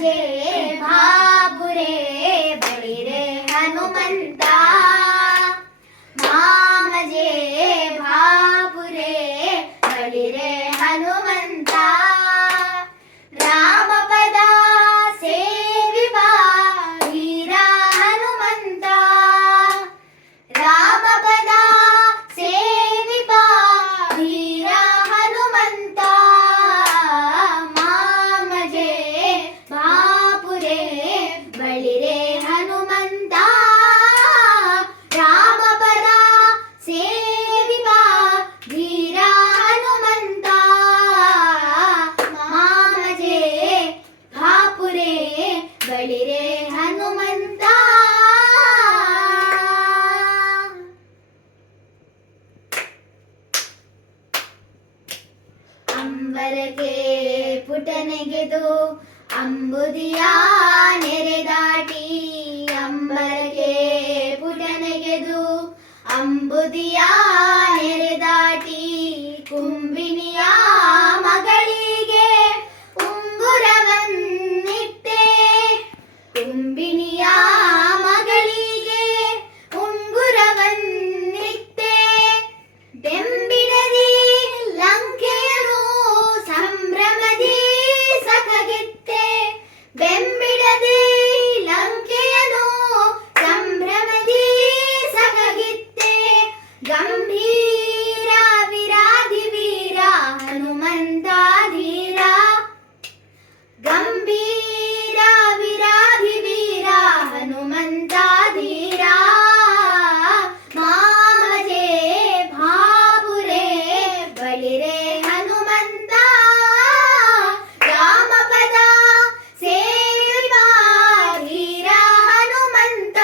ಮಾಮಜೆ ಭಾಪುರೆ ಬಳಿರೆ ಹನುಮಂತ ಮಾಮಜೆ ಭಾಪುರೆ ಬಳಿರೆ ಹನುಮಂತ ರಾಮಪದ ಸೇವಿವ ವೀರ ಹನುಮಂತ ರಾಮಪದ ಸೇವಿವ ವೀರ ಹನುಮಂತ ಮಾಮಜೆ ಭಾಪುರೆ ಬಳಿರೆ ಹನುಮಂತ ರಾಮಪದ ಸೇವಿವ ವೀರ ಹನುಮಂತ ಮಾಮಜೆ ಭಾಪುರೆ ಬಳಿರೆ ಹನುಮಂತ ಅಂಬರಗೆ ಪುಟನೆಗೆದು ಅಂಬುದಿಯ ನೆರೆದಾಟಿ ಅಂಬರಗೆ ಪುಟನೆಗೆದು ಅಂಬುದಿಯ ನೆರೆದಾಟಿ ಕುಂಬಿನಿಯ ಮಗಳಿಗೆ ಉಂಗುರವನ್ನಿಟ್ಟೆ ಕುಂಬಿನಿಯ ಮಗಳಿಗೆ ಉಂಗುರವನ್ನಿಟ್ಟೆ ಬೆಂಬಿಡದಿ ಲಂಕೆಯರು ಸಂಭ್ರಮದಿ ಸಖಗಿತ್ತೆ ಬೆಂಬಿಡದಿ ಲಂಕೆಯನು ಸಂಭ್ರಮದಿ ಸಖಗಿತ್ತೆ ಗಂಭೀರ ವಿರಾಧಿ ವೀರ ಹನುಮಂತ ಧೀರ ಗಂಭೀರ ವಿರಾಧಿ ವೀರ ಹನುಮಂತ ಧೀರ ಮಾಮಜೆ ಭಾಪುರೆ ಬಳಿರೆ ಹನುಮಂತ ರಾಮಪದ ಸೇವಿವ ಧೀರ ಹನುಮಂತ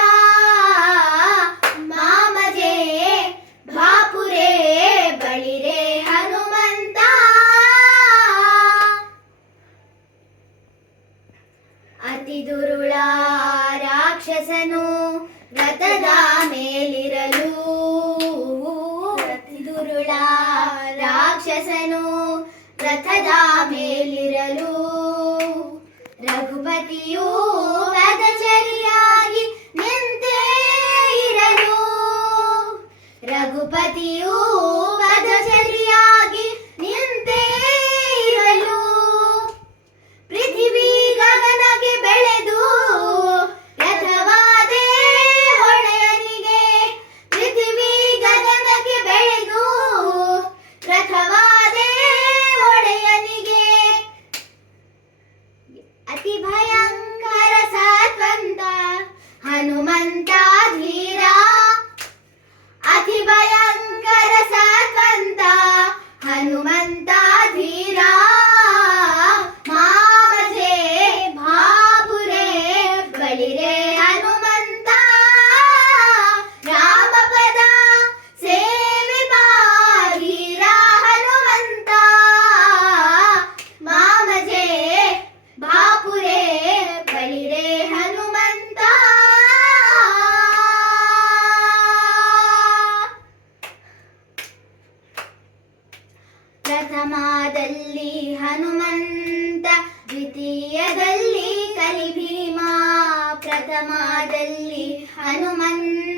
ಮಾಮಜೆ ಭಾಪುರೆ ಬಳಿರೆ ಹನುಮಂತ ಅತಿ ದುರುಳ ರಾಕ್ಷಸನು ರಥದ ಮೇಲಿರಲು ಅತಿ ದುರುಳ ರಾಕ್ಷಸನು ರಥದ ಮೇಲಿರಲು ರಘುಪತಿಯು ಪದಚರಿಯಾಗಿ ನಿಂತೇ ಇರಲು ರಘುಪತಿಯು ಪದಚರಿಯಾಗಿ ನಿಂತೇ ಇರಲು ಪೃಥಿವಿ ಗಗನಕ್ಕೆ ಬೆಳೆದು ರಥವಾದೆ ಒಡೆಯನಿಗೆ ಪೃಥಿವಿ ಗಗನಕ್ಕೆ ಬೆಳೆದು ರಥವಾದೆ ಒಡೆಯನಿಗೆ ಅತಿ ಭಯಂಕರ ಸತ್ವಂತ ಹನುಮಂತ ಧೀರ ಅತಿ ಭಯಂಕರ ಸತ್ವಂತ ಹನುಮಂತ ಧೀರ ಮಾಮಜೆ ಭಾಪುರೆ ಬಳಿರೆ ಹನುಮಂತ ರಾಮಪದ ಸೇವಿವ ಧೀರ ಹನುಮಂತ ಮಾಮಜೆ ಭಾಪುರೆ ಬಳಿರೆ ಹನುಮಂತ ಪ್ರಥಮದಲ್ಲಿ ಹನುಮಂತ ದ್ವಿತೀಯದಲ್ಲಿ ಕಲಿಭೀಮ ಪ್ರಥಮದಲ್ಲಿ ಹನುಮಂತ